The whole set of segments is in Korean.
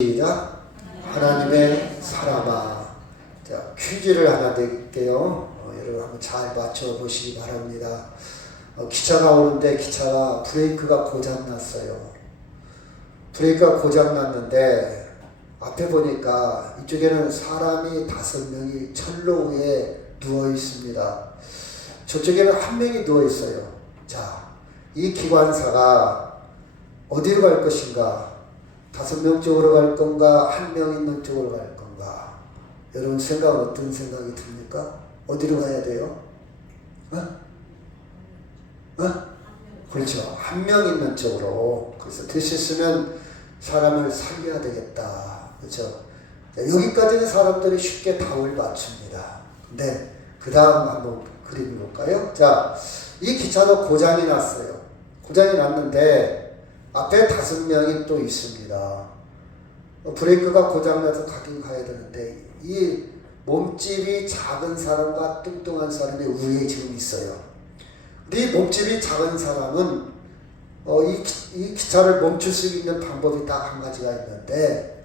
시작. 하나님의 사람아. 자, 퀴즈를 하나 드릴게요. 여러분 한번 잘 맞춰보시기 바랍니다. 기차가 오는데 기차가 브레이크가 고장났어요. 브레이크가 고장났는데 앞에 보니까 이쪽에는 사람이 5명이 철로 위에 누워 있습니다. 저쪽에는 1명이 누워 있어요. 자, 이 기관사가 어디로 갈 것인가? 5명 쪽으로 갈 건가? 1명 있는 쪽으로 갈 건가? 여러분 생각은 어떤 생각이 듭니까? 어디로 가야 돼요? 그렇죠. 1명 있는 쪽으로. 그래서 될 수 있으면 사람을 살려야 되겠다. 그렇죠. 여기까지는 사람들이 쉽게 답을 맞춥니다. 근데 그 다음 한번 그림을 볼까요? 자, 이 기차도 고장이 났어요. 고장이 났는데 앞에 5명이 또 있습니다. 브레이크가 고장나서 가긴 가야 되는데 이 몸집이 작은 사람과 뚱뚱한 사람이 우리에 지금 있어요. 이 몸집이 작은 사람은 이 기차를 멈출 수 있는 방법이 딱 한 가지가 있는데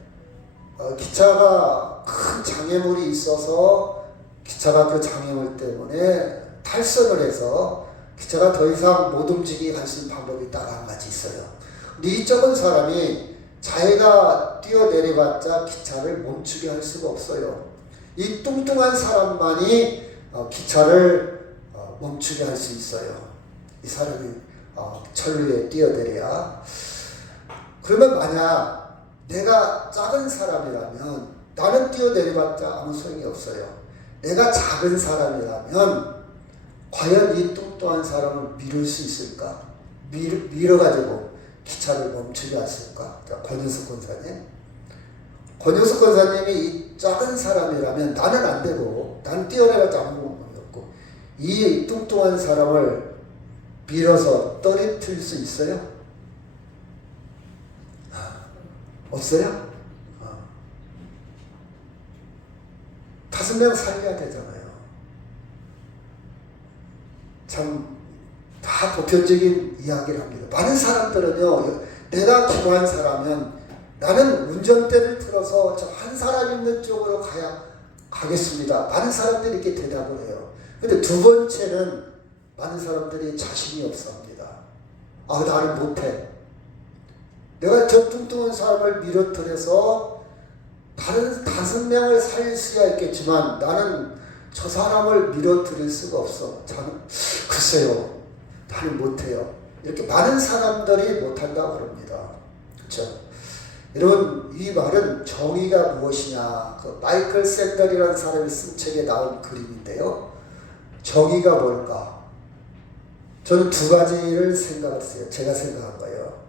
기차가 큰 장애물이 있어서 기차가 그 장애물 때문에 탈선을 해서 기차가 더 이상 못 움직이게 할 수 있는 방법이 딱 한 가지 있어요. 근데 이 적은 사람이 자기가 뛰어내려봤자 기차를 멈추게 할 수가 없어요. 이 뚱뚱한 사람만이 기차를 멈추게 할 수 있어요. 이 사람이 철로에 뛰어내려야. 그러면 만약 내가 작은 사람이라면 나는 뛰어내려봤자 아무 소용이 없어요. 내가 작은 사람이라면 과연 이 뚱뚱한 사람을 밀을 수 있을까? 밀어가지고 기차를 멈추게 했을까? 자, 권효석 권사님. 권효석 권사님이 이 작은 사람이라면 나는 안 되고, 나는 뛰어내봤자 아무 방법이 없고, 이 뚱뚱한 사람을 밀어서 떨어뜨릴 수 있어요? 없어요? 5명 살려야 되잖아요. 참, 다 보편적인 이야기를 합니다. 많은 사람들은요, 내가 기관사라면 나는 운전대를 틀어서 저 한 사람 있는 쪽으로 가겠습니다. 많은 사람들이 이렇게 대답을 해요. 근데 두 번째는 많은 사람들이 자신이 없어 합니다. 나는 못해. 내가 저 뚱뚱한 사람을 밀어뜨려서 다른 5명을 살릴 수가 있겠지만 나는 저 사람을 밀어뜨릴 수가 없어. 저는 글쎄요. 나는 못해요. 이렇게 많은 사람들이 못한다고 그럽니다. 그렇죠? 여러분, 이 말은 정의가 무엇이냐. 그 마이클 샌델이라는 사람이 쓴 책에 나온 그림인데요. 정의가 뭘까? 저는 2가지를 생각했어요. 제가 생각한 거예요.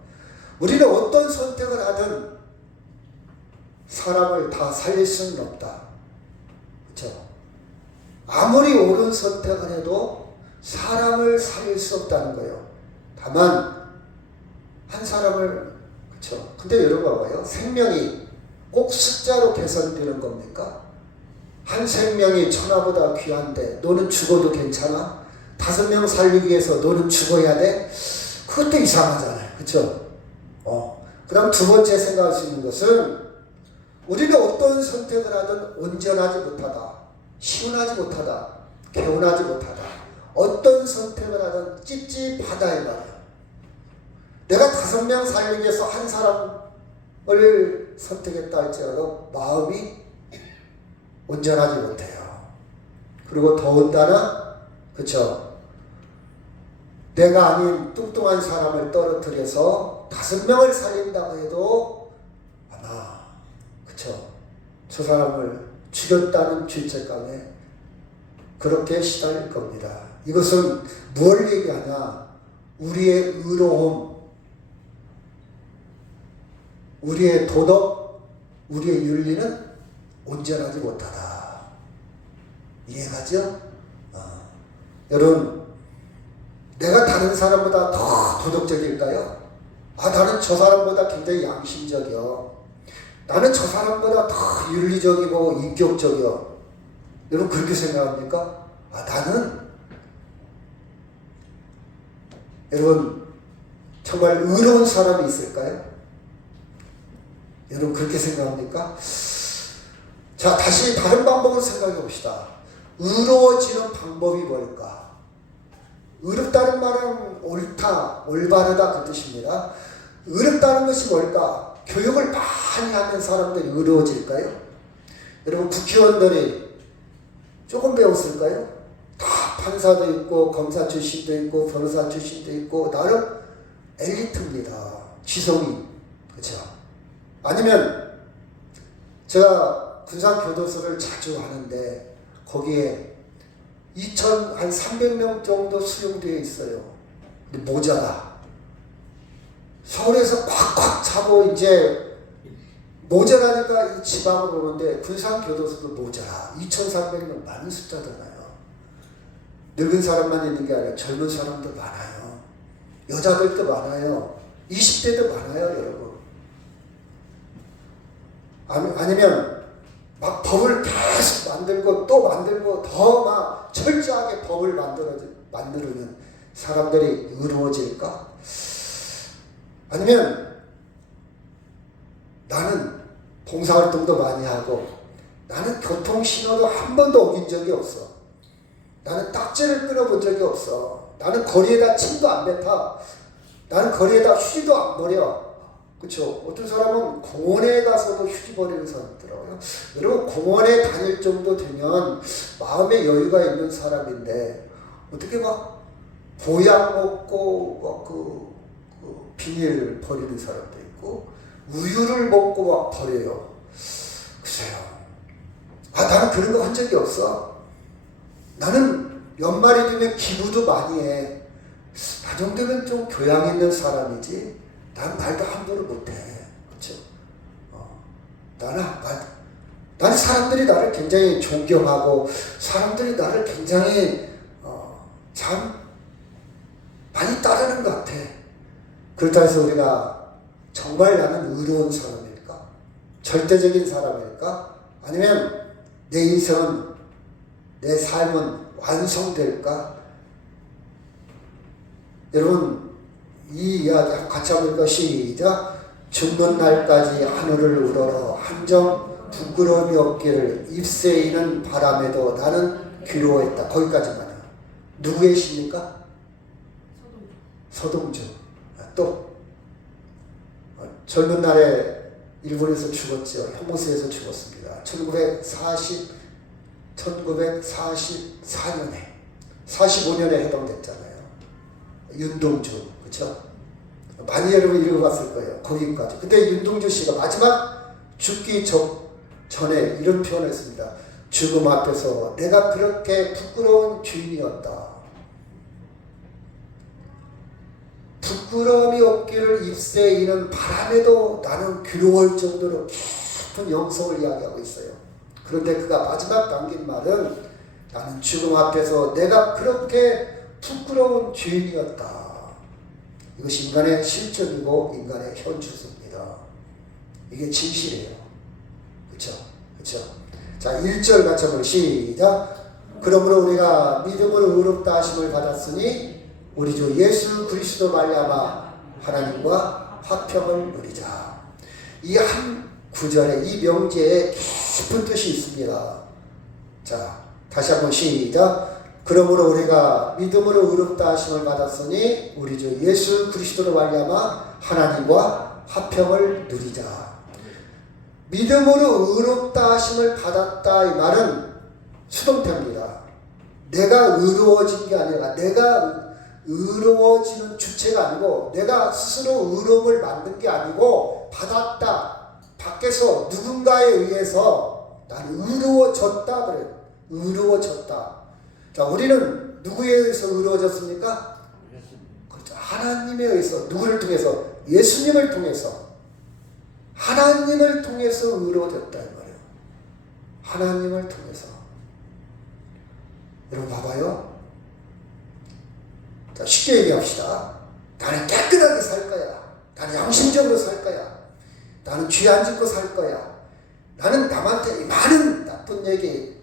우리는 어떤 선택을 하든 사람을 다 살릴 수는 없다. 그렇죠? 아무리 옳은 선택을 해도 사람을 살릴 수 없다는 거예요. 다만 한 사람을, 그렇죠. 근데 여러분 봐봐요. 생명이 꼭 숫자로 계산되는 겁니까? 한 생명이 천하보다 귀한데 너는 죽어도 괜찮아? 5명 살리기 위해서 너는 죽어야 돼? 그것도 이상하잖아요. 그렇죠? 그 다음 2번째 생각할 수 있는 것은 우리는 어떤 선택을 하든 온전하지 못하다, 시원하지 못하다, 개운하지 못하다. 어떤 선택을 하든 찝찝하다 이 말이야. 내가 5명 살리기 위해서 한 사람을 선택했다 할지라도 마음이 온전하지 못해요. 그리고 더군다나, 그쵸? 내가 아닌 뚱뚱한 사람을 떨어뜨려서 5명을 살린다고 해도 아마, 그쵸? 저 사람을 죽였다는 죄책감에 그렇게 시달릴 겁니다. 이것은 뭘 얘기하냐? 우리의 의로움, 우리의 도덕, 우리의 윤리는 온전하지 못하다. 이해가죠? 여러분, 내가 다른 사람보다 더 도덕적일까요? 나는 저 사람보다 굉장히 양심적이요. 나는 저 사람보다 더 윤리적이고 인격적이요. 여러분 그렇게 생각합니까? 나는 여러분 정말 의로운 사람이 있을까요? 여러분 그렇게 생각합니까? 자, 다시 다른 방법으로 생각해 봅시다. 의로워지는 방법이 뭘까? 의롭다는 말은 옳다, 올바르다 그 뜻입니다. 의롭다는 것이 뭘까? 교육을 많이 하는 사람들이 의로워질까요? 여러분 국회의원들이 조금 배웠을까요? 다 판사도 있고 검사 출신도 있고 변호사 출신도 있고 나름 엘리트입니다. 지성인. 그렇죠? 아니면 제가 군사교도소를 자주 하는데 거기에 한 300명 정도 수용되어 있어요. 근데 모자라. 서울에서 꽉꽉 차고 이제 모자라니까 이 지방으로 오는데 군사교도소도 모자라. 2,300명 많은 숫자잖아요. 늙은 사람만 있는 게 아니라 젊은 사람도 많아요. 여자들도 많아요. 20대도 많아요, 여러분. 아니면 막 법을 계속 만들고 또 만들고 더 막 철저하게 법을 만드는 사람들이 의로워질까? 아니면 나는 봉사활동도 많이 하고 나는 교통신호도 한 번도 어긴 적이 없어. 나는 딱지를 끊어본 적이 없어. 나는 거리에다 침도 안 뱉어. 나는 거리에다 휴지도 안 버려. 그렇죠? 어떤 사람은 공원에 가서도 휴지 버리는 사람 있더라고요. 여러분 공원에 다닐 정도 되면 마음의 여유가 있는 사람인데 어떻게 막 보약 먹고 막 비닐 버리는 사람도 있고 우유를 먹고 막 버려요. 글쎄요. 나는 그런 거 한 적이 없어. 나는 연말이 되면 기부도 많이 해. 나 정도면 좀 교양 있는 사람이지. 난 말도 함부로 못해. 그렇죠? 나는 사람들이 나를 굉장히 존경하고 사람들이 나를 굉장히 참 많이 따르는 것 같아. 그렇다 해서 우리가 정말 나는 의로운 사람일까? 절대적인 사람일까? 아니면 내 인생은 내 삶은 완성될까? 여러분 이 이야기 같이 한번 읽어 시작. 죽는 날까지 하늘을 우러러 한정 부끄러움이 없기를 입새이는 바람에도 나는 괴로워했다. 거기까지만요. 누구 계십니까? 서동주. 또 젊은 날에 일본에서 죽었죠. 혐오스에서 죽었습니다. 1944년에 45년에 해방됐잖아요. 윤동주. 그렇죠? 많이 여러분 읽어봤을 거예요. 거기까지. 근데 윤동주 씨가 마지막 죽기 전에 이런 표현을 했습니다. 죽음 앞에서 내가 그렇게 부끄러운 주인이었다. 부끄러움이 없기를 입새이는 바람에도 나는 괴로울 정도로 깊은 영성을 이야기하고 있어요. 그런데 그가 마지막 남긴 말은 나는 죽음 앞에서 내가 그렇게 부끄러운 주인이었다. 이것이 인간의 실존이고 인간의 현주소입니다. 이게 진실이에요. 그렇죠? 그렇죠? 자, 1절 같이 한번 시작. 그러므로 우리가 믿음으로 의롭다 하심을 받았으니 우리 주 예수 그리스도 말미암아 하나님과 화평을 누리자. 이 한 구절에 이 명제에 깊은 뜻이 있습니다. 자, 다시 한번 시작. 그러므로 우리가 믿음으로 의롭다 하심을 받았으니 우리 주 예수 그리스도로 말미암아 하나님과 화평을 누리자. 믿음으로 의롭다 하심을 받았다 이 말은 수동태입니다. 내가 의로워진 게 아니라 내가 의로워지는 주체가 아니고 내가 스스로 의로움을 만든 게 아니고 받았다. 밖에서 누군가에 의해서 나는 의로워졌다 그래요. 의로워졌다. 자, 우리는 누구에 의해서 의로워졌습니까? 그렇죠. 하나님에 의해서. 누구를 통해서? 예수님을 통해서. 하나님을 통해서 의로워졌다 이 말이에요. 하나님을 통해서. 여러분 봐봐요. 자, 쉽게 얘기합시다. 나는 깨끗하게 살 거야. 나는 양심적으로 살 거야. 나는 죄 안 짓고 살 거야. 나는 남한테 많은 나쁜 얘기,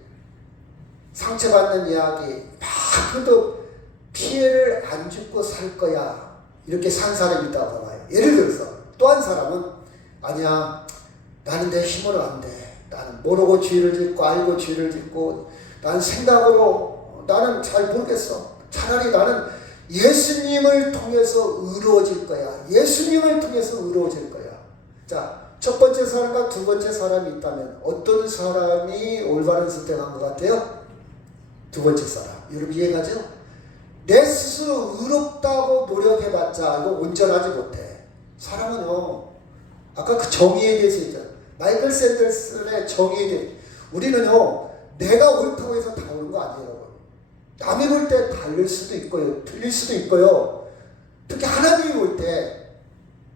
상처받는 이야기, 막 그래도 피해를 안 주고 살 거야. 이렇게 산 사람이 있다고 봐요. 예를 들어서 또 한 사람은 아니야, 나는 내 힘으로 안 돼. 나는 모르고 죄를 짓고 알고 죄를 짓고 나는 생각으로 나는 잘 모르겠어. 차라리 나는 예수님을 통해서 의로워질 거야. 예수님을 통해서 의로워질 거야. 자, 첫 번째 사람과 두 번째 사람이 있다면 어떤 사람이 올바른 선택한 것 같아요? 두 번째 사람. 여러분 이해가죠? 내 스스로 의롭다고 노력해봤자 이거 온전하지 못해. 사람은요, 아까 그 정의에 대해서 얘기했잖아. 마이클 샌더슨의 정의에 대해 우리는요, 내가 옳다고 해서 다 옳은 거 아니에요. 남이 볼 때 다를 수도 있고요, 틀릴 수도 있고요. 특히 하나님이 볼 때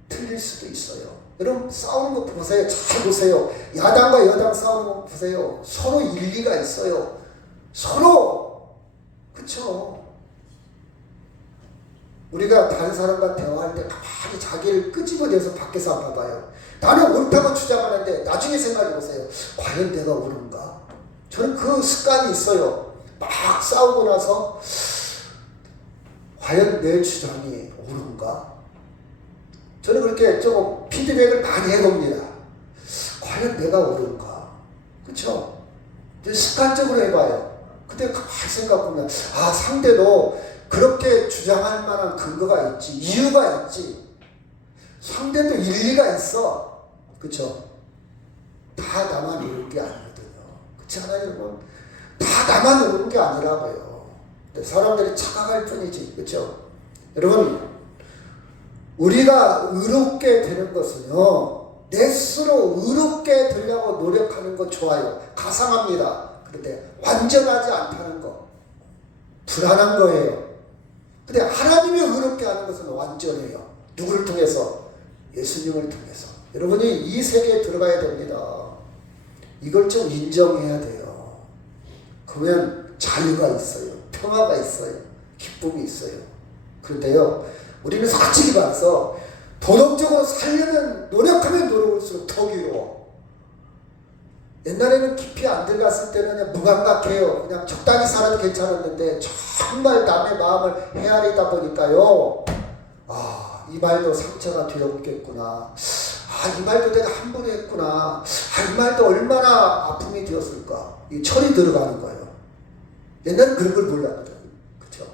틀릴 수도 있어요. 여러분 싸우는 거 보세요. 잘 보세요. 야당과 여당 싸우는 거 보세요. 서로 일리가 있어요. 서로. 그쵸? 우리가 다른 사람과 대화할 때 가만히 자기를 끄집어내서 밖에서 한번 봐봐요. 나는 옳다고 주장하는데 나중에 생각해보세요. 과연 내가 옳은가? 저는 그 습관이 있어요. 막 싸우고 나서 과연 내 주장이 옳은가? 저는 그렇게 조금 피드백을 많이 해봅니다. 과연 내가 옳은가? 그쵸? 습관적으로 해봐요. 근데 가만히 생각해보면 아, 상대도 그렇게 주장할 만한 근거가 있지, 이유가 있지. 상대도 일리가 있어. 그쵸? 다 나만 옳은 게 아니거든요. 그렇지 않아요, 여러분? 다 나만 옳은 게 아니라고요. 사람들이 착각할 뿐이지. 그쵸? 여러분, 우리가 의롭게 되는 것은요, 내 스스로 의롭게 되려고 노력하는 거 좋아요. 가상합니다. 그런데 완전하지 않다는 거, 불안한 거예요. 근데 하나님이 의롭게 하는 것은 완전해요. 누구를 통해서? 예수님을 통해서. 여러분이 이 세계에 들어가야 됩니다. 이걸 좀 인정해야 돼요. 그러면 자유가 있어요. 평화가 있어요. 기쁨이 있어요. 그런데요, 우리는 솔직히 말해서 도덕적으로 살려면 노력하면 노력할수록 더 괴로워. 옛날에는 깊이 안 들어갔을 때는 그냥 무감각해요. 그냥 적당히 살아도 괜찮았는데 정말 남의 마음을 헤아리다 보니까요, 아, 이 말도 상처가 뒤덮겠구나. 아, 이 말도 내가 함부로 했구나. 아, 이 말도 얼마나 아픔이 되었을까. 이 철이 들어가는 거예요. 옛날엔 그런 걸 몰랐거든. 그쵸?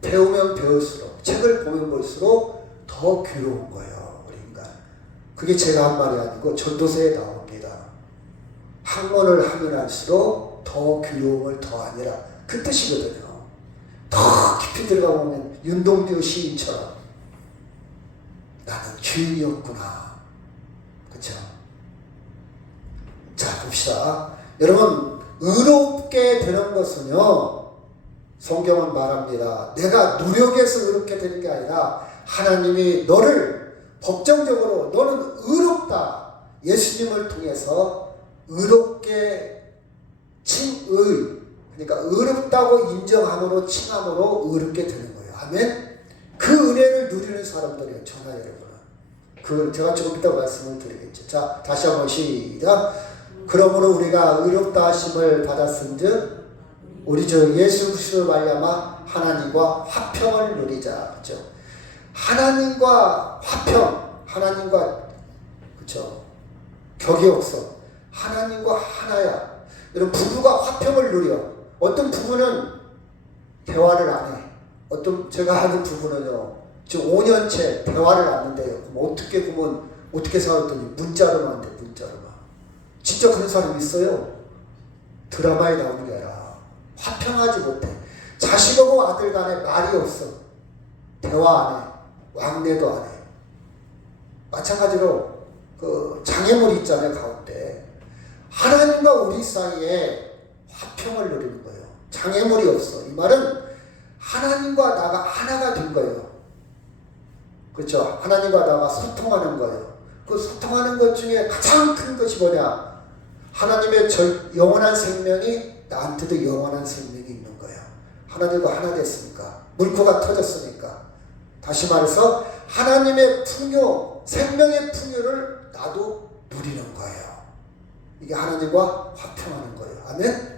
배우면 배울수록, 책을 보면 볼수록 더 괴로운 거예요, 우리 인간. 그게 제가 한 말이 아니고 전도서에 나옵니다. 학문을 하면 할수록 더 괴로움을 더하니라. 그 뜻이거든요. 더 깊이 들어가 보면 윤동주 시인처럼 나는 죄인이었구나. 그쵸? 자, 봅시다. 여러분, 의롭게 되는 것은요, 성경은 말합니다. 내가 노력해서 의롭게 되는 게 아니라 하나님이 너를 법정적으로 너는 의롭다. 예수님을 통해서 의롭게 칭의, 그러니까 의롭다고 인정함으로 칭함으로 의롭게 되는 거예요. 아멘. 그 은혜를 누리는 사람들이에요. 저나 여러분은. 그 제가 조금 이따 말씀을 드리겠죠. 자, 다시 한번 시작. 그러므로 우리가 의롭다 하심을 받았은즉 우리 주 예수 그리스도로 말미암아 하나님과 화평을 누리자. 그렇죠? 하나님과 화평, 하나님과, 그렇죠? 격이 없어. 하나님과 하나야. 여러분, 부부가 화평을 누려. 어떤 부부는 대화를 안 해. 어떤 제가 아는 부부는요, 지금 5년째 대화를 안 한대요. 그럼 어떻게 살았더니 문자로만 한대. 문자로만. 진짜 그런 사람이 있어요. 드라마에 나오는 게 아니라 화평하지 못해. 자식하고 아들 간에 말이 없어. 대화 안 해. 왕래도 안 해. 마찬가지로 그 장애물이 있잖아요, 가운데. 하나님과 우리 사이에 화평을 누리는 거예요. 장애물이 없어. 이 말은 하나님과 나가 하나가 된 거예요. 그렇죠? 하나님과 나가 소통하는 거예요. 그 소통하는 것 중에 가장 큰 것이 뭐냐? 하나님의 영원한 생명이 나한테도 영원한 생명이 있는 거예요. 하나님과 하나 됐으니까. 물고가 터졌으니까. 다시 말해서 하나님의 풍요, 생명의 풍요를 나도 누리는 거예요. 이게 하나님과 화평하는 거예요. 아멘?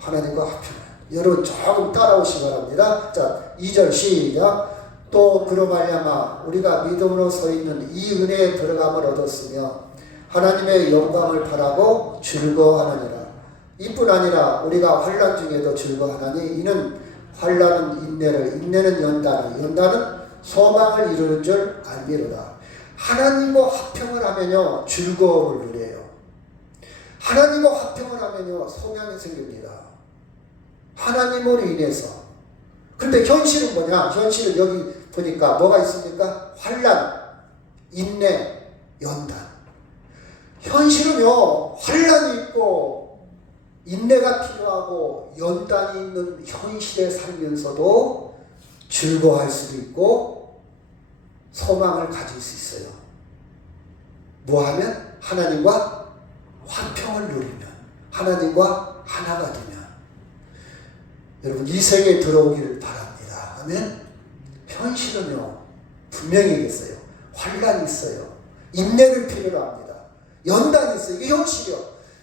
하나님과 화평. 여러분 조금 따라오시기 바랍니다. 자, 2절 시작. 또 그로 말미암아 우리가 믿음으로 서 있는 이 은혜에 들어감을 얻었으며 하나님의 영광을 바라고 즐거워하느니라. 이뿐 아니라 우리가 환난 중에도 즐거워하나니 이는 환난은 인내를, 인내는 연단을, 연단은 소망을 이루는 줄 알미로다. 하나님과 화평을 하면요 즐거움을 누려요. 하나님과 화평을 하면요 소망이 생깁니다. 하나님으로 인해서. 근데 현실은 뭐냐? 현실은 여기 보니까 뭐가 있습니까? 환난, 인내, 연단. 현실은요 환난이 있고 인내가 필요하고 연단이 있는 현실에 살면서도 즐거워할 수도 있고 소망을 가질 수 있어요. 뭐하면? 하나님과 화평을 누리면, 하나님과 하나가 되면. 여러분 이 세계에 들어오기를 바랍니다. 아멘. 현실은요 분명히 있어요. 환난이 있어요. 인내를 필요로 합니다. 연단이 있어요. 이게 현실이요.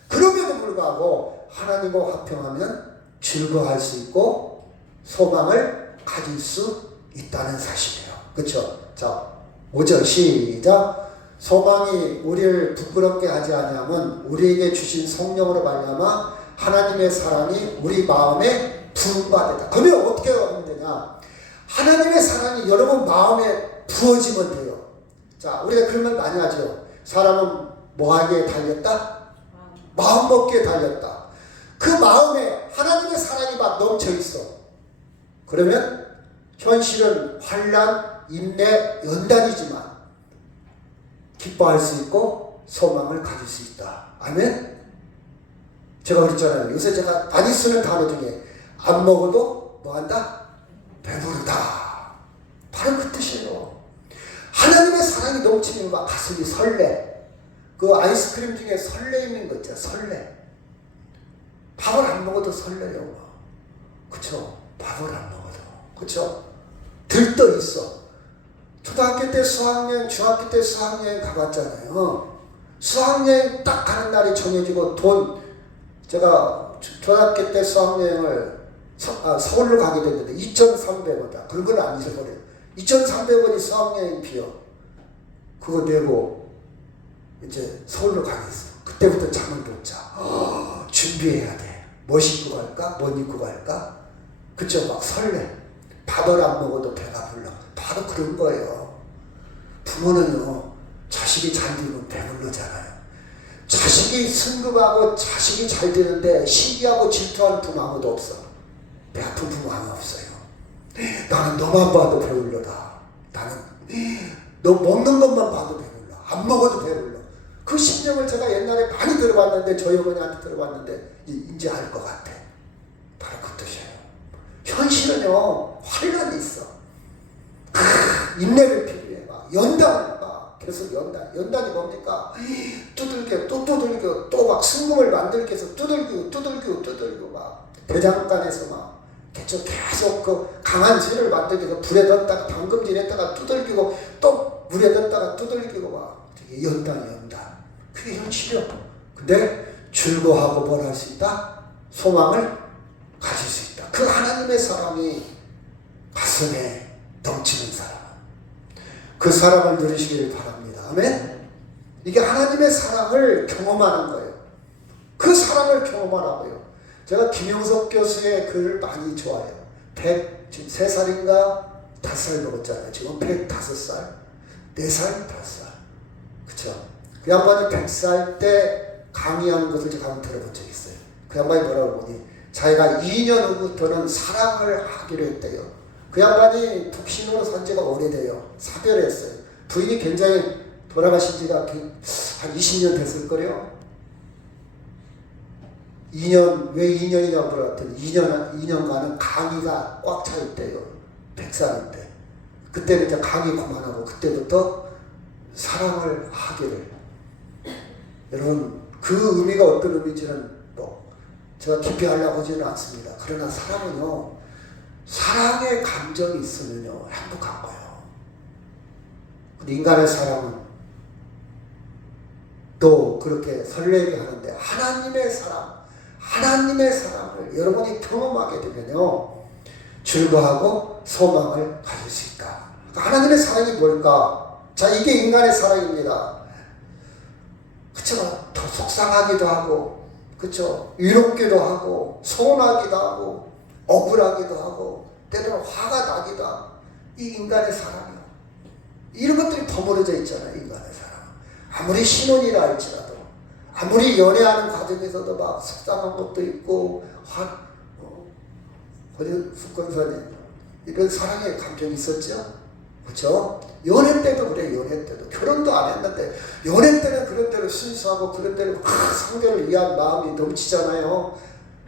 그럼에도 불구하고 하나님과 화평하면 즐거워할 수 있고 소망을 가질 수 있다는 사실이에요. 그렇죠? 자, 5절 시작. 소망이 우리를 부끄럽게 하지 아니하면 우리에게 주신 성령으로 말미암아 하나님의 사랑이 우리 마음에 부음받았다. 그러면 어떻게 하면 되냐? 하나님의 사랑이 여러분 마음에 부어지면 돼요. 자, 우리가 그런 말 많이 하죠. 사람은 뭐하기에 달렸다? 마음 먹기에 달렸다. 그 마음에 하나님의 사랑이 막 넘쳐 있어. 그러면 현실은 환난, 인내, 연단이지만 기뻐할 수 있고 소망을 가질 수 있다. 아멘? 제가 그랬잖아요. 요새 제가 많이 쓰는 단어 중에 안 먹어도 뭐한다? 배부르다. 바로 그 뜻이에요. 하나님의 사랑이 넘치면 막 가슴이 설레. 그 아이스크림 중에 설레이는 거 있잖아. 설레. 밥을 안 먹어도 설레요. 그쵸? 밥을 안 먹어도. 그쵸? 들떠 있어. 초등학교 때 수학여행, 중학교 때 수학여행 가봤잖아요. 수학여행 딱 가는 날이 정해지고 제가 초등학교 때 수학여행을 서울로 가게 됐는데 2,300원이다. 그런 건 안 잊어버려요. 2,300원이 수학여행 비용. 그거 내고 이제 서울로 가겠어. 그때부터 잠을 못 자. 준비해야 돼. 뭐 신고 갈까? 뭐 입고 갈까? 그쵸? 막 설레. 밥을 안 먹어도 배가 불러. 바로 그런 거예요. 부모는요, 자식이 잘 되면 배불러잖아요. 자식이 승급하고 자식이 잘 되는데 시기하고 질투하는 부모 아무도 없어. 배 아픈 부모 아무 없어요. 나는 너만 봐도 배불러다. 나는 너 먹는 것만 봐도 배불러. 안 먹어도 배불러. 그 심정을 제가 옛날에 많이 들어봤는데 저희 어머니한테 들어봤는데 이제 알 것 같아. 바로 그 뜻이에요. 현실은요 환란이 있어. 인내를 필요해. 연단 계속 연단이 뭡니까? 두들겨 또 두들겨 또 막 승금을 만들기 위해서 두들기고 막 대장간에서 막 계속 그 강한 진을 만들기 위해서 불에 넣었다가 담금질했다가 두들기고 또 물에 넣었다가 두들기고 막 연단. 그게 현실이요. 근데 즐거워하고 뭘 할 수 있다? 소망을 가질 수 있다. 그 하나님의 사랑이 가슴에 넘치는 사람. 그 사랑을 누리시길 바랍니다. 아멘? 이게 하나님의 사랑을 경험하는 거예요. 그 사랑을 경험하라고요. 제가 김영석 교수의 글을 많이 좋아해요. 지금 3살인가 5살 먹었잖아요. 지금 105살, 4살, 5살. 그쵸? 그 양반이 100살 때 강의하는 것을 제가 한번 들어본 적이 있어요. 그 양반이 뭐라고 보니 자기가 2년 후부터는 사랑을 하기로 했대요. 그 양반이 독신으로 산 지가 오래돼요. 사별을 했어요. 부인이 굉장히 돌아가신 지가 한 20년 됐을 거래요. 2년, 왜 2년이냐고 물어봤더니 2년간은 강의가 꽉 차 있대요. 100살인데. 그때는 이제 강의 그만하고 그때부터 사랑을 하기를. 여러분, 그 의미가 어떤 의미인지는 제가 깊이 하려고 하지는 않습니다. 그러나 사랑은요, 사랑의 감정이 있으면요, 행복한 거예요. 근데 인간의 사랑은 또 그렇게 설레게 하는데, 하나님의 사랑을 여러분이 경험하게 되면요, 즐거워하고 소망을 가질 수 있다. 하나님의 사랑이 뭘까? 자, 이게 인간의 사랑입니다. 그쵸? 더 속상하기도 하고, 그쵸? 위롭기도 하고, 서운하기도 하고, 억울하기도 하고, 때로는 화가 나기도 하고, 이 인간의 사랑이요. 이런 것들이 버무려져 있잖아요, 인간의 사랑. 아무리 신혼이라 할지라도, 아무리 연애하는 과정에서도 막 속상한 것도 있고, 숙건사님, 이런 사랑의 감정이 있었죠? 그렇죠? 연애 때도 그래, 연애 때도. 결혼도 안 했는데, 연애 때는 그런 대로 순수하고, 그런 대로 상대를 위한 마음이 넘치잖아요.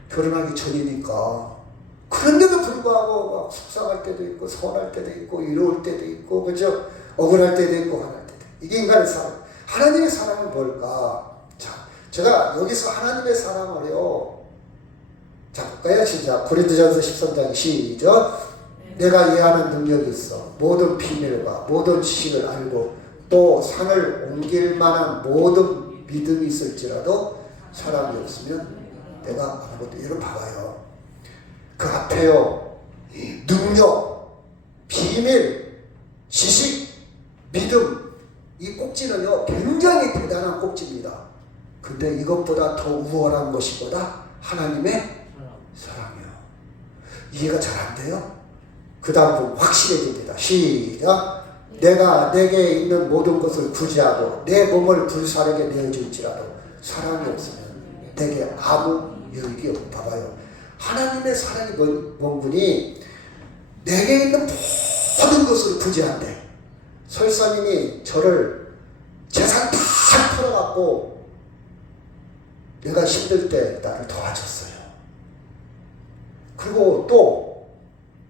결혼하기 전이니까. 그런데도 불구하고, 막 속상할 때도 있고, 서운할 때도 있고, 이로울 때도 있고, 그죠? 억울할 때도 있고, 화날 때도 있고. 이게 인간의 사랑. 하나님의 사랑은 뭘까? 자, 제가 여기서 하나님의 사랑을요, 자, 볼까요? 시작. 고린도전서 13장 시작. 내가 이해하는 능력이 있어. 모든 비밀과 모든 지식을 알고 또 산을 옮길 만한 모든 믿음이 있을지라도 사랑이 없으면 내가 아무것도. 여러분 봐봐요. 그 앞에요. 능력, 비밀, 지식, 믿음. 이 꼭지는요. 굉장히 대단한 꼭지입니다. 근데 이것보다 더 우월한 것이 뭐다? 하나님의 사랑이요. 이해가 잘 안 돼요? 그 다음 확실해집니다. 시작. 내가 내게 있는 모든 것을 구제하고 내 몸을 불사르게 내어줄지라도 사랑이 없으면 내게 아무 유익이 없고. 봐봐요. 하나님의 사랑이 뭔 분이 내게 있는 모든 것을 구제한대. 설사님이 저를 재산 다 털어갖고 내가 힘들 때 나를 도와줬어요. 그리고 또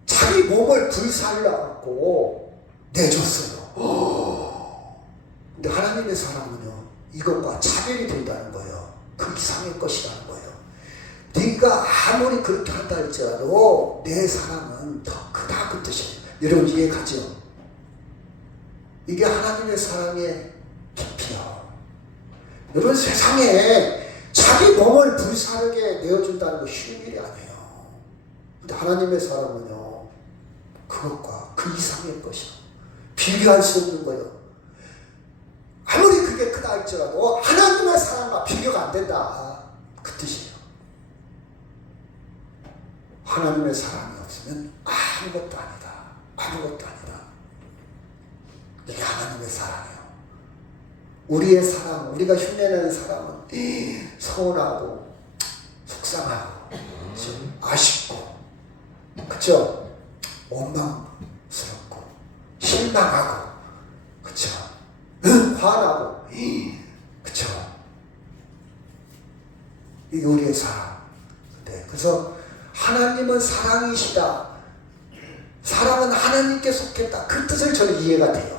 자기 몸을 불살라갖고 내줬어요. 근데 하나님의 사랑은요, 이것과 차별이 된다는 거예요. 그 이상의 것이라는 거예요. 네가 아무리 그렇게 한다 할지라도 내 사랑은 더 크다, 그 뜻이에요. 여러분 이해가죠? 이게 하나님의 사랑의 깊이요. 여러분 세상에 자기 몸을 불사르게 내어준다는 거 쉬운 일이 아니에요. 근데 하나님의 사랑은요, 그것과 그 이상의 것이요. 비교할 수 없는 거예요. 아무리 그게 크다 할지라도 하나님의 사랑과 비교가 안 된다, 그 뜻이에요. 하나님의 사랑이 없으면 아무것도 아니다. 아무것도 아니다. 이게 하나님의 사랑이에요. 우리의 사랑, 우리가 흉내내는 사랑은 서운하고 속상하고 아쉽고, 그쵸? 원망스럽고 실망하고, 그쵸? 화나고, 그쵸? 이게 우리의 사랑. 네, 그래서 하나님은 사랑이시다. 사랑은 하나님께 속했다. 그 뜻을 저는 이해가 돼요.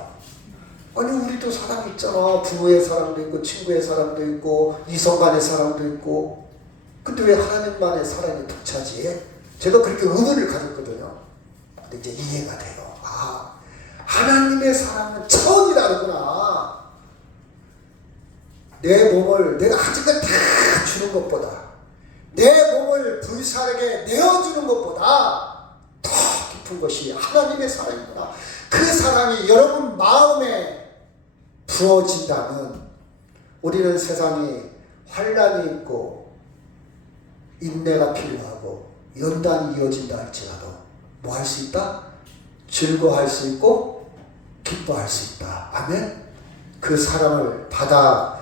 아니 우리도 사랑 있잖아. 부모의 사랑도 있고 친구의 사랑도 있고 이성 간의 사랑도 있고. 근데 왜 하나님만의 사랑이 독차지해? 제가 그렇게 의문을 가졌거든요. 근데 이제 이해가 돼요. 아, 하나님의 사랑은 차원이 다르구나. 내 몸을 내가 가진 걸 다 주는 것보다, 내 몸을 불사르게 내어주는 것보다 더 깊은 것이 하나님의 사랑이구나. 그 사랑이 여러분 마음에 부어진다면 우리는 세상에 환난이 있고 인내가 필요하고 연단이 이어진다 할지라도 뭐 할 수 있다? 즐거워할 수 있고 기뻐할 수 있다. 아멘? 그 사랑을 받아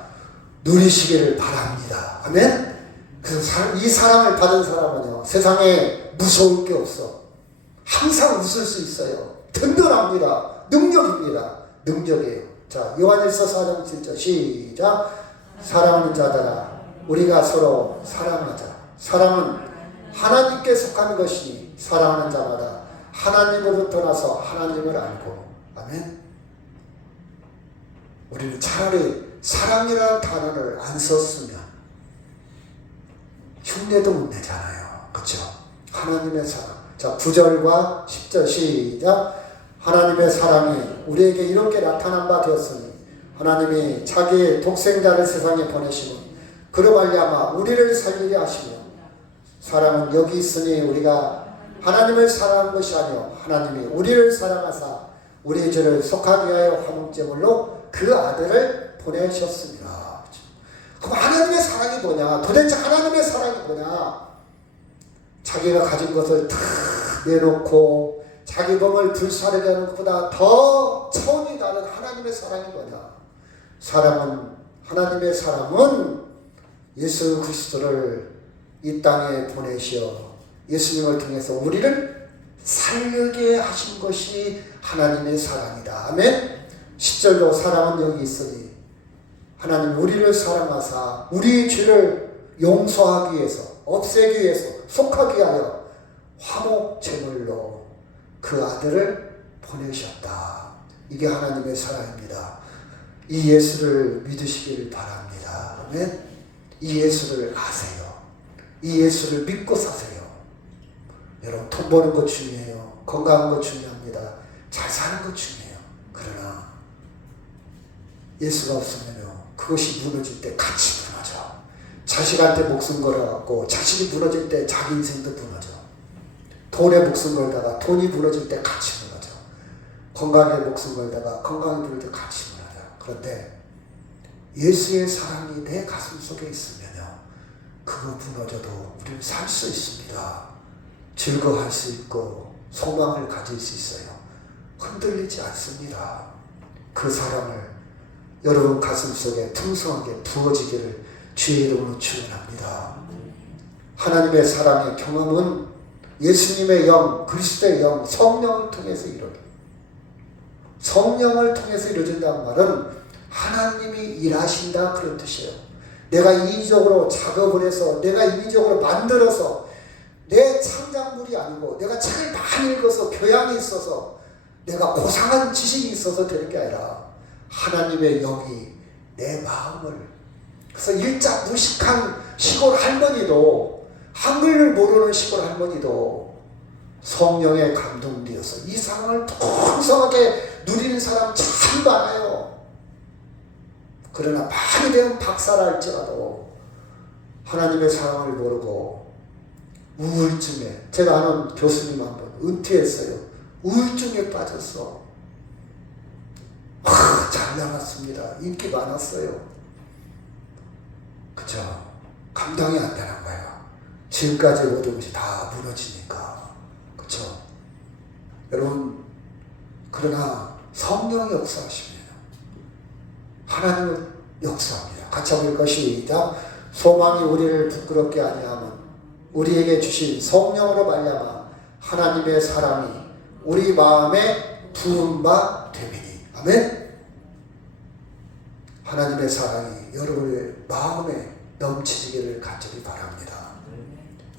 누리시기를 바랍니다. 아멘? 그래서 이 사랑을 받은 사람은요, 세상에 무서울 게 없어. 항상 웃을 수 있어요. 든든합니다. 능력입니다. 능력이에요. 자, 요한일서 4장 7절 시작. 사랑하는 자들아, 우리가 서로 사랑하자. 사랑은 하나님께 속한 것이니 사랑하는 자마다 하나님으로부터 나서 하나님을 알고. 아멘. 우리는 차라리 사랑이라는 단어를 안 썼으면 흉내도 못 내잖아요. 그렇죠? 하나님의 사랑. 자, 9절과 10절 시작. 하나님의 사랑이 우리에게 이렇게 나타난 바 되었으니 하나님이 자기의 독생자를 세상에 보내시고 그로 말미암아 우리를 살리게 하시며, 사랑은 여기 있으니 우리가 하나님을 사랑한 것이 아니요 하나님이 우리를 사랑하사 우리 죄를 속하게 하여 화목제물로 그 아들을 보내셨습니다. 그럼 하나님의 사랑이 뭐냐? 도대체 하나님의 사랑이 뭐냐? 자기가 가진 것을 다 내놓고 자기 몸을 불사르게 하는 것보다 더 차원이 다른 하나님의 사랑이 뭐냐? 하나님의 사랑은 예수 그리스도를 이 땅에 보내시어 예수님을 통해서 우리를 살게 하신 것이 하나님의 사랑이다. 아멘. 10절로 사랑은 여기 있으니 하나님 우리를 사랑하사 우리 죄를 용서하기 위해서 없애기 위해서 속하게 하여 화목 제물로 그 아들을 보내셨다. 이게 하나님의 사랑입니다. 이 예수를 믿으시길 바랍니다. 아멘. 이 예수를 아세요. 이 예수를 믿고 사세요. 여러분 돈 버는 거 중요해요. 건강한 거 중요합니다. 잘 사는 거 중요해요. 그러나 예수가 없으면요 그것이 무너질 때 같이 무너져. 자식한테 목숨 걸어갖고 자식이 무너질 때 자기 인생도 무너져. 돈에 목숨 걸다가 돈이 무너질 때 같이 무너져. 건강에 목숨 걸다가 건강이 무너질 때 같이 무너져. 그런데 예수의 사랑이 내 가슴 속에 있으면요 그거 무너져도 우리는 살 수 있습니다. 즐거워할 수 있고 소망을 가질 수 있어요. 흔들리지 않습니다. 그 사랑을 여러분 가슴 속에 풍성하게 부어지기를 주의 이름으로 축원합니다. 하나님의 사랑의 경험은 예수님의 영, 그리스도의 영, 성령을 통해서 성령을 통해서 이루어진다는 말은 하나님이 일하신다 그런 뜻이에요. 내가 인위적으로 작업을 해서 내가 인위적으로 만들어서 내 창작물이 아니고 내가 책을 많이 읽어서 교양이 있어서 내가 고상한 지식이 있어서 되는 게 아니라 하나님의 영이 내 마음을, 그래서 일자 무식한 시골 할머니도, 한글을 모르는 시골 할머니도 성령에 감동되어서 이 사랑을 풍성하게 누리는 사람 참 많아요. 그러나 많이 배운 박사라 할지라도 하나님의 사랑을 모르고 우울증에, 제가 아는 교수님 한 번 은퇴했어요. 우울증에 빠졌어. 잘 나갔습니다. 인기 많았어요. 그쵸? 감당이 안 되는 거예요. 지금까지 모든 것이 다 무너지니까. 그쵸? 여러분, 그러나 성령이 역사하시면 하나님은 역사합니다. 같이 한번 읽으시 시작. 소망이 우리를 부끄럽게 아니하면 우리에게 주신 성령으로 말미암아 하나님의 사랑이 우리 마음에 부은 바 되미니. 아멘. 하나님의 사랑이 여러분의 마음에 넘치기를 간절히 바랍니다.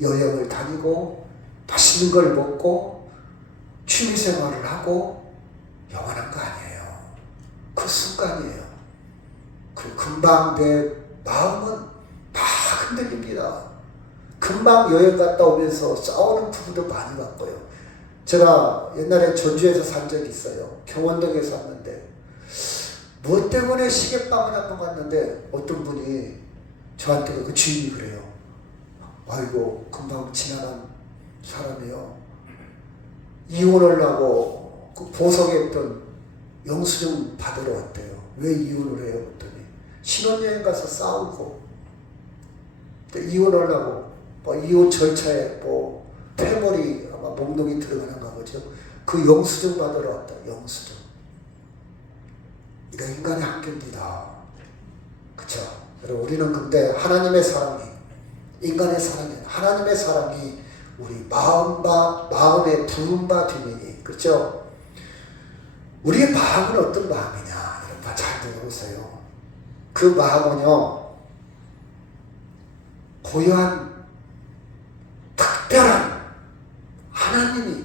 여행을 다니고 맛있는 걸 먹고 취미생활을 하고 영원한 거 아니에요. 그 순간이에요. 그리고 금방 내 마음은 막 흔들립니다. 금방 여행 갔다 오면서 싸우는 부부도 많이 봤고요. 제가 옛날에 전주에서 산 적이 있어요. 경원동에 샀는데 무엇 때문에 시계방을 한번 갔는데 어떤 분이 저한테 그 주인이 그래요. 아이고 금방 지나간 사람이요, 이혼을 하고 그 보석에 있던 영수증 받으러 왔대요. 왜 이혼을 해요? 그랬더니 신혼여행 가서 싸우고 이혼을 하고 뭐 이혼 절차에 뭐 패머리 아마 목록이 들어가는가 보죠. 그 영수증 받으러 왔다. 영수증. 이거 인간의 한계입니다. 그쵸? 여러분, 우리는 근데 하나님의 사랑이, 인간의 사랑이, 하나님의 사랑이 우리 마음에 부은 바 되니, 그렇죠? 우리의 마음은 어떤 마음이냐? 여러분 잘 들어보세요. 그 마음은요, 고요한 특별한 하나님이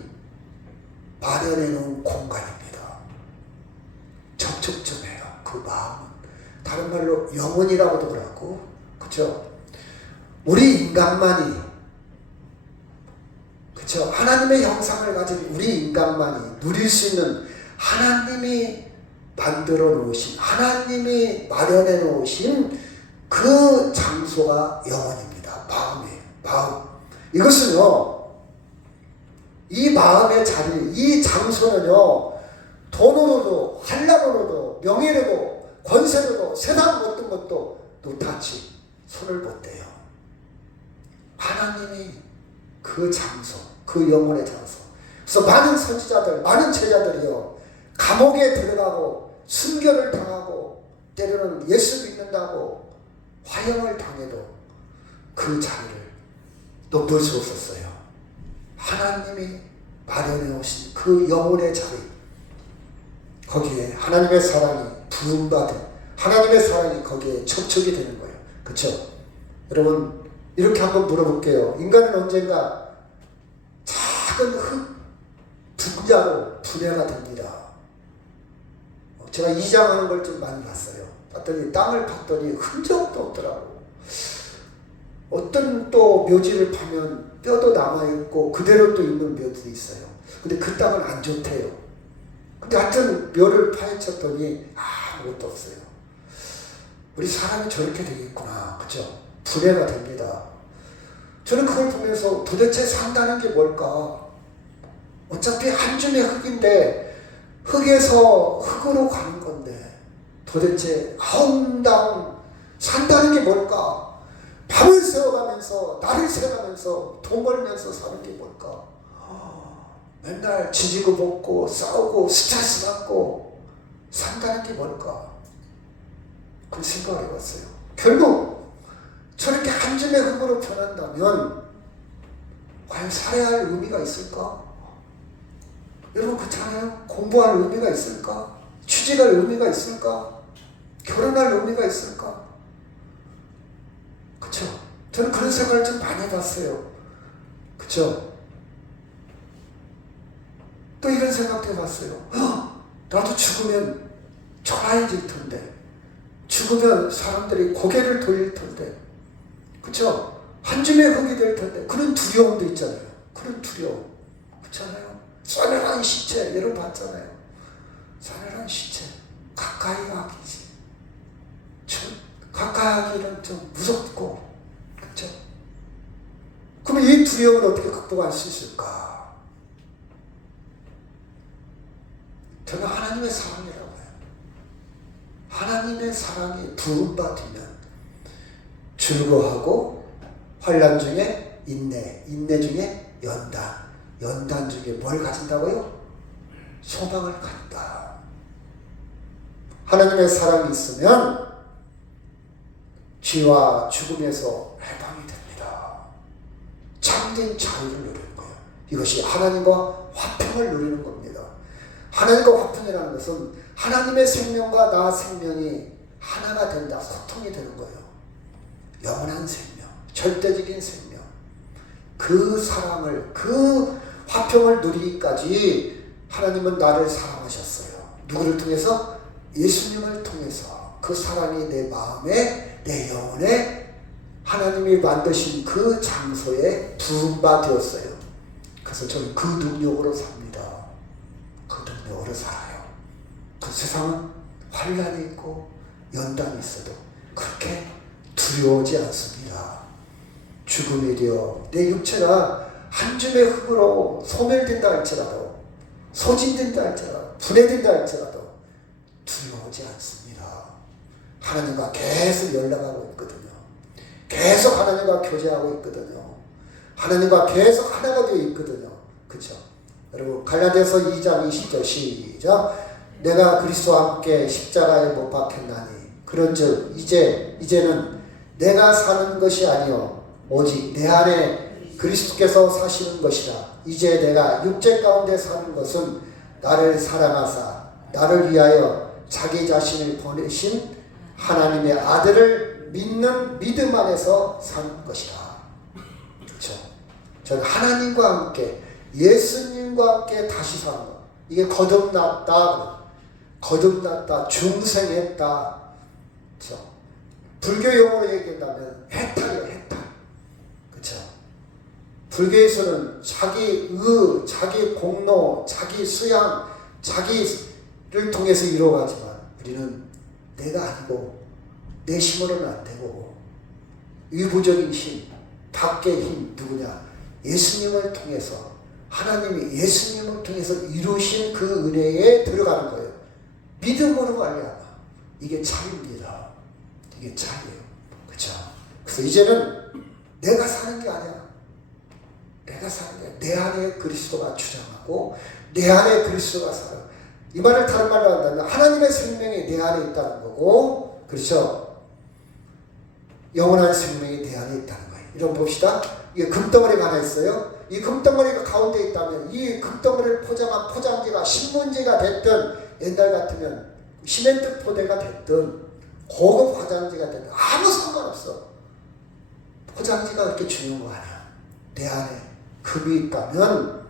마련해 놓은 공간입니다. 접촉점이에요. 그 마음은 다른 말로 영혼이라고도 그러고, 그렇죠? 우리 인간만이, 그렇죠? 하나님의 형상을 가진 우리 인간만이 누릴 수 있는 하나님이 만들어 놓으신, 하나님이 마련해 놓으신 그 장소가 영혼입니다. 마음이에요. 마음. 이것은요, 이 마음의 자리, 이 장소는요, 돈으로도 환란으로도 명예로도 권세로도 세상 어떤 것도 노타치 손을 못 대요. 하나님이 그 장소, 그 영혼의 장소. 그래서 많은 선지자들, 많은 제자들이요, 감옥에 들어가고 순교를 당하고 때로는 예수 믿는다고 화형을 당해도 그 자리를 높일 수 없었어요. 하나님이 마련해 오신 그 영혼의 자리, 거기에 하나님의 사랑이 부음받은 하나님의 사랑이 거기에 접촉이 되는 거예요. 그렇죠? 여러분 이렇게 한번 물어볼게요. 인간은 언젠가 작은 흙 분자로 분해가 됩니다. 제가 이장하는 걸 좀 많이 봤어요. 봤더니 땅을 봤더니 흔적도 없더라고. 어떤 또 묘지를 파면 뼈도 남아있고 그대로 또 있는 묘도 있어요. 근데 그 땅은 안 좋대요. 근데 하여튼 묘를 파헤쳤더니 아무것도 없어요. 우리 사람이 저렇게 되겠구나. 그죠? 분해가 됩니다. 저는 그걸 보면서 도대체 산다는 게 뭘까? 어차피 한 줌의 흙인데 흙에서 흙으로 가는 건데 도대체 아웅다웅 산다는 게 뭘까? 밤을 새워가면서 날을 새가면서 돈 벌면서 사는 게 뭘까? 맨날 지지고 볶고 싸우고 스트레스 받고 산다는 게 뭘까? 그런 생각을 해봤어요. 결국 저렇게 한 줌의 흙으로 변한다면 과연 살아야 할 의미가 있을까? 여러분 그렇잖아요. 공부할 의미가 있을까? 취직할 의미가 있을까? 결혼할 의미가 있을까? 그쵸? 저는 그런 생각을 좀 많이 해봤어요. 그쵸? 또 이런 생각도 해봤어요. 나도 죽으면 초라해질 텐데, 죽으면 사람들이 고개를 돌릴 텐데, 그쵸? 한 줌의 흙이 될 텐데, 그런 두려움도 있잖아요. 그런 두려움. 그렇잖아요. 싸늘한 시체, 여러분 봤잖아요. 싸늘한 시체. 가까이 가기지. 가까이 하기는 좀 무섭고, 그렇죠? 그럼 이 두려움을 어떻게 극복할 수 있을까? 저는 하나님의 사랑이라고 해요. 하나님의 사랑이 부음받으면 즐거워하고 환난 중에 인내, 인내 중에 연단, 연단 중에 뭘 가진다고요? 소망을 갖다. 하나님의 사랑이 있으면 죄와 죽음에서 해방이 됩니다. 참된 자유를 누리는 거예요. 이것이 하나님과 화평을 누리는 겁니다. 하나님과 화평이라는 것은 하나님의 생명과 나 생명이 하나가 된다, 소통이 되는 거예요. 영원한 생명, 절대적인 생명. 그 사랑을, 그 화평을 누리기까지 하나님은 나를 사랑하셨어요. 누구를 통해서? 예수님을 통해서. 그 사랑이 내 마음에, 내 영혼에 하나님이 만드신 그 장소에 부음바 되었어요. 그래서 저는 그 능력으로 삽니다. 그 능력으로 살아요. 그 세상은 환란이 있고 연단이 있어도 그렇게 두려워하지 않습니다. 죽음이 되어 내 육체가 한 줌의 흙으로 소멸된다 할지라도, 소진된다 할지라도, 분해된다 할지라도 두려워하지 않습니다. 하나님과 계속 연락하고 있거든요. 계속 하나님과 교제하고 있거든요. 하나님과 계속 하나가 되어 있거든요. 그렇죠? 여러분 갈라디아서 2장 20절 시작. 내가 그리스도와 함께 십자가에 못 박혔나니 그런즉 이제는 내가 사는 것이 아니요 오직 내 안에 그리스도께서 사시는 것이라. 이제 내가 육체 가운데 사는 것은 나를 사랑하사 나를 위하여 자기 자신을 보내신 하나님의 아들을 믿는 믿음 안에서 사는 것이라. 그렇죠? 저는 하나님과 함께 예수님과 함께 다시 사는 것. 이게 거듭났다, 중생했다. 그렇죠? 불교 용어로 얘기한다면 해탈이에요, 해탈. 그렇죠? 불교에서는 자기 의, 자기 공로, 자기 수양, 자기를 통해서 이루어가지만 우리는 내가 아니고 내 힘으로는 안 되고 위부적인 힘, 밖의 힘 누구냐? 예수님을 통해서 하나님이 예수님을 통해서 이루신 그 은혜에 들어가는 거예요. 믿음으로 말미암아. 이게 차입니다. 이게 차이에요. 그렇죠? 그래서 이제는 내가 사는 게 아니야. 내가 사는 게 아니야. 내 안에 그리스도가 주장하고 내 안에 그리스도가 살아. 이 말을 다른 말로 한다면 하나님의 생명이 내 안에 있다는 거고, 그렇죠? 영원한 생명이 내 안에 있다는 거예요. 이런 봅시다. 이게 금덩어리가 하나 있어요. 이 금덩어리가 가운데 있다면 이 금덩어리를 포장한 포장지가 신문지가 됐든 옛날 같으면 시멘트 포대가 됐든 고급 화장지가 됐든 아무 상관없어. 포장지가 그렇게 중요한 거 아니야. 내 안에 금이 있다면,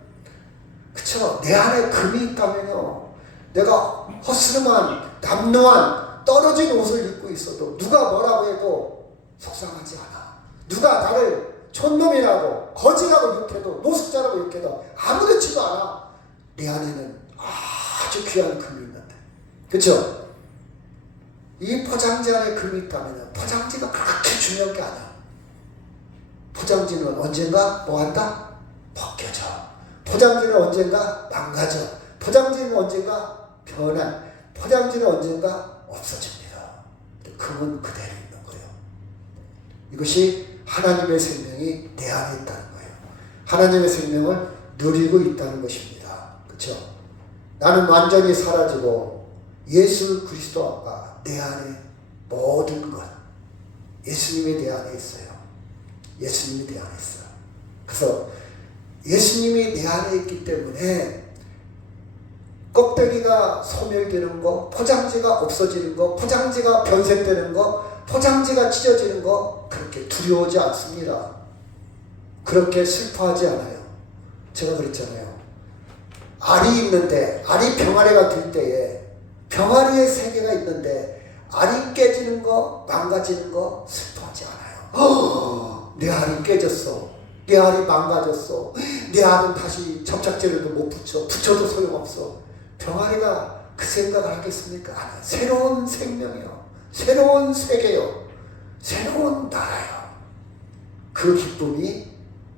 그쵸? 내 안에 금이 있다면요, 내가 허스름한 남루한 떨어진 옷을 입고 있어도 누가 뭐라고 해도 속상하지 않아. 누가 나를 촌놈이라고 거지라고 욕해도 노숙자라고 욕해도 아무렇지도 않아. 내 안에는 아주 귀한 금이 있는데, 그쵸? 이 포장지 안에 금이 있다면 포장지가 그렇게 중요한 게 아니야. 포장지는 언젠가 뭐한다? 벗겨져. 포장지는 언젠가 망가져. 포장지는 언젠가 변한. 포장지는 언젠가 없어집니다. 금은 그대로 있는 거예요. 이것이 하나님의 생명이 내 안에 있다는 거예요. 하나님의 생명을 누리고 있다는 것입니다. 그렇죠? 나는 완전히 사라지고 예수 그리스도가 내 안에 모든 것, 예수님이 내 안에 있어요. 예수님이 내 안에 있어요. 그래서 예수님이 내 안에 있기 때문에 껍데기가 소멸되는 거, 포장지가 없어지는 거, 포장지가 변색되는 거, 포장지가 찢어지는 거 그렇게 두려워하지 않습니다. 그렇게 슬퍼하지 않아요. 제가 그랬잖아요. 알이 있는데, 알이 병아리가 될 때에 병아리의 세계가 있는데 알이 깨지는 거, 망가지는 거 슬퍼하지 않아요. 내 알이 깨졌어. 내 알이 망가졌어. 내 알은 다시 접착제를도 못 붙여. 붙여도 소용없어. 병아리가 그 생각을 하겠습니까? 아니요. 새로운 생명이요. 새로운 세계요. 새로운 나라요. 그 기쁨이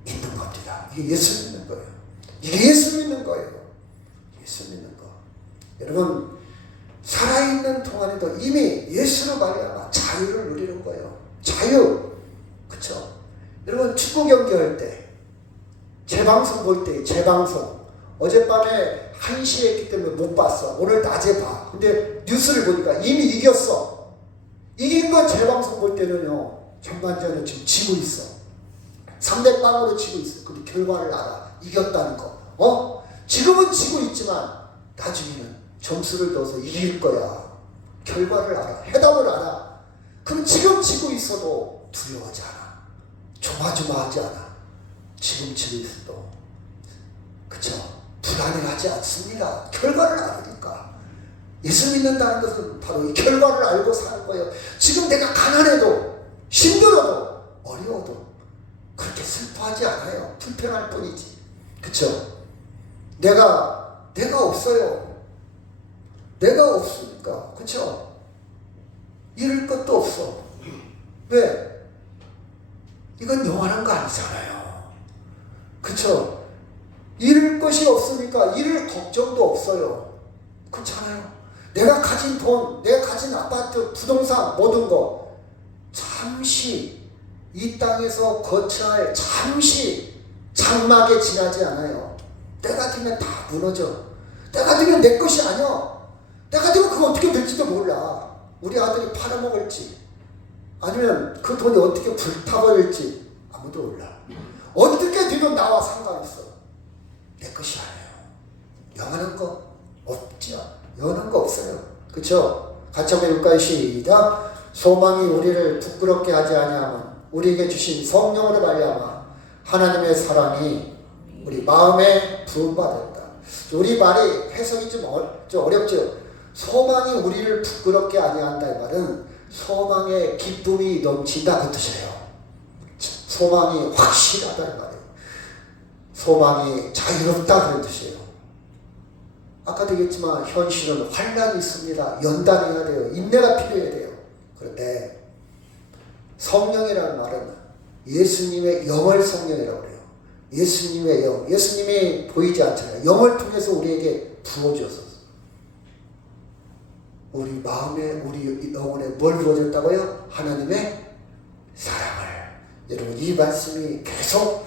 있는 겁니다. 이게 예수 믿는 거예요. 이게 예수 믿는 거예요. 예수 믿는 거. 여러분, 살아있는 동안에도 이미 예수로 말미암아 자유를 누리는 거예요. 자유. 그쵸? 여러분, 축구 경기할 때, 재방송 볼 때, 재방송. 어젯밤에 1시에 했기 때문에 못 봤어. 오늘 낮에 봐. 근데 뉴스를 보니까 이미 이겼어. 이긴 건 재방송 볼 때는요, 전반전에 지금 지고 있어. 3대0으로 지고 있어. 근데 결과를 알아. 이겼다는 거. 지금은 지고 있지만 나중에는 점수를 넣어서 이길 거야. 결과를 알아. 해답을 알아. 그럼 지금 지고 있어도 두려워하지 않아. 조마조마하지 않아. 지금 지고 있어도. 그쵸? 불안해하지 않습니다. 결과를 알으니까. 예수 믿는다는 것은 바로 이 결과를 알고 사는 거예요. 지금 내가 가난해도, 힘들어도, 어려워도 그렇게 슬퍼하지 않아요. 불편할 뿐이지. 그쵸? 내가 없어요. 내가 없으니까. 그쵸? 잃을 것도 없어. 왜? 이건 영원한 거 아니잖아요. 그쵸? 잃을 것이 없으니까 잃을 걱정도 없어요. 그렇잖아요. 내가 가진 돈, 내가 가진 아파트, 부동산, 모든 거 잠시 이 땅에서 거처할 잠시 장막에 지나지 않아요. 때가 되면 다 무너져. 때가 되면 내 것이 아니야. 때가 되면 그거 어떻게 될지도 몰라. 우리 아들이 팔아먹을지 아니면 그 돈이 어떻게 불타버릴지 아무도 몰라. 어떻게 되면 나와 상관있어. 내 것이 아니에요. 영원한 거 없죠. 영원한 거 없어요. 그쵸? 같이 한번 읽을까요? 시작. 소망이 우리를 부끄럽게 하지 아니하면 우리에게 주신 성령으로 말미암아 하나님의 사랑이 우리 마음에 부음받았다. 우리 말이 해석이 좀 어렵죠. 소망이 우리를 부끄럽게 아니한다. 이 말은 소망의 기쁨이 넘친다 그 뜻이에요. 소망이 확실하다는 말이에요. 소망이 자유롭다 그런 뜻이에요. 아까도 얘기했지만 현실은 환난이 있습니다. 연단해야 돼요. 인내가 필요해야 돼요. 그런데 성령이라는 말은 예수님의 영을 성령이라고 그래요. 예수님의 영, 예수님이 보이지 않잖아요. 영을 통해서 우리에게 부어줘서 우리 마음에, 우리 영혼에 뭘 부어줬다고요? 하나님의 사랑을. 여러분, 이 말씀이 계속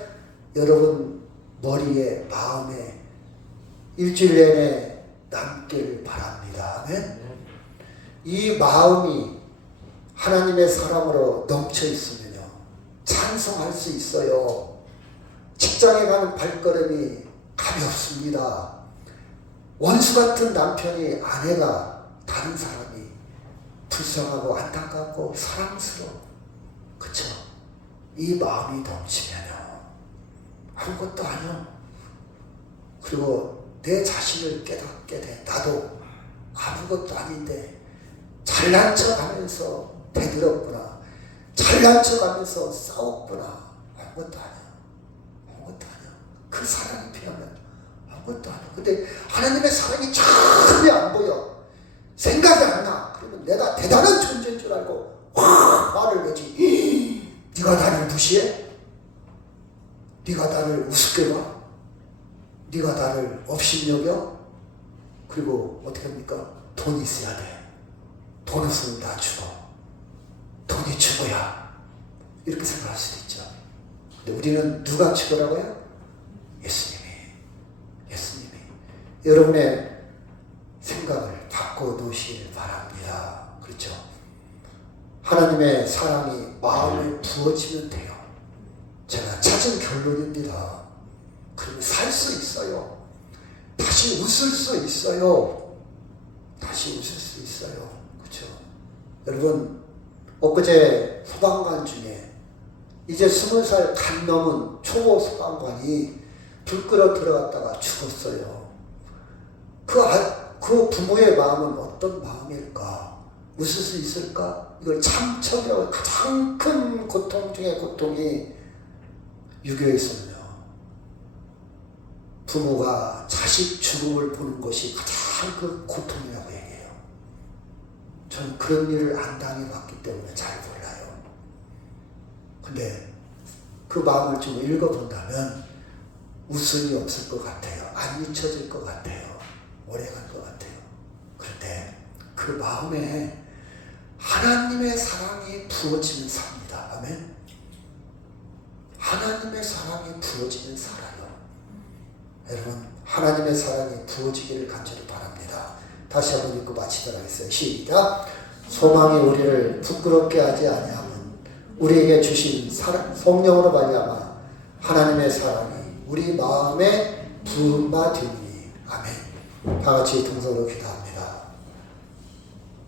여러분 머리에, 마음에 일주일 내내 남길 바랍니다. 아멘. 이 마음이 하나님의 사랑으로 넘쳐 있으면요, 찬송할 수 있어요. 직장에 가는 발걸음이 가볍습니다. 원수 같은 남편이, 아내가, 다른 사람이 불쌍하고 안타깝고 사랑스러워. 그쵸? 이 마음이 넘치면요, 아무것도 아니요. 그리고 내 자신을 깨닫게 돼. 나도 아무것도 아닌데 잘난 척 하면서 대들었구나. 잘난 척 하면서 싸웠구나. 아무것도 아니야. 아무것도 아니야. 그 사랑이 필요하면 아무것도 아니야. 근데 하나님의 사랑이 전혀 안 보여. 생각이 안 나. 그러면 내가 대단한 존재인 줄 알고 확 화를 내지. 네가 나를 무시해? 네가 나를 우습게 봐? 네가 나를 업신여겨? 그리고 어떻게 합니까? 돈이 있어야 돼. 돈 없으면 나 죽어. 돈이 죽어야. 이렇게 생각할 수도 있죠. 근데 우리는 누가 죽으라고요? 예수님이. 예수님이. 여러분의 생각을 바꿔놓으시길 바랍니다. 그렇죠? 하나님의 사랑이 마음에 부어지면 돼요. 제가 찾은 결론입니다. 그러면 살 수 있어요. 다시 웃을 수 있어요. 다시 웃을 수 있어요. 그렇죠? 여러분, 엊그제 소방관 중에 이제 20살 간 넘은 초보 소방관이 불 끌어 들어갔다가 죽었어요. 그 부모의 마음은 어떤 마음일까? 웃을 수 있을까? 이걸 참척이라고, 가장 큰 고통 중에 고통이 유교에서는요, 부모가 자식 죽음을 보는 것이 가장 큰 고통이라고 얘기해요. 저는 그런 일을 안 당해봤기 때문에 잘 몰라요. 근데 그 마음을 좀 읽어본다면 웃음이 없을 것 같아요. 안 잊혀질 것 같아요. 오래 갈 것 같아요. 그런데 그 마음에 하나님의 사랑이 부어지면 삽니다. 아멘. 하나님의 사랑이 부어지면 살아요. 여러분, 하나님의 사랑이 부어지기를 간절히 바랍니다. 다시 한번 읽고 마치도록 하겠습니다. 시작. 소망이 우리를 부끄럽게 하지 아니하면 우리에게 주신 사랑, 성령으로 말미암아 하나님의 사랑이 우리 마음에 부은 바 되니. 아멘. 다 같이 동서로 기도합니다.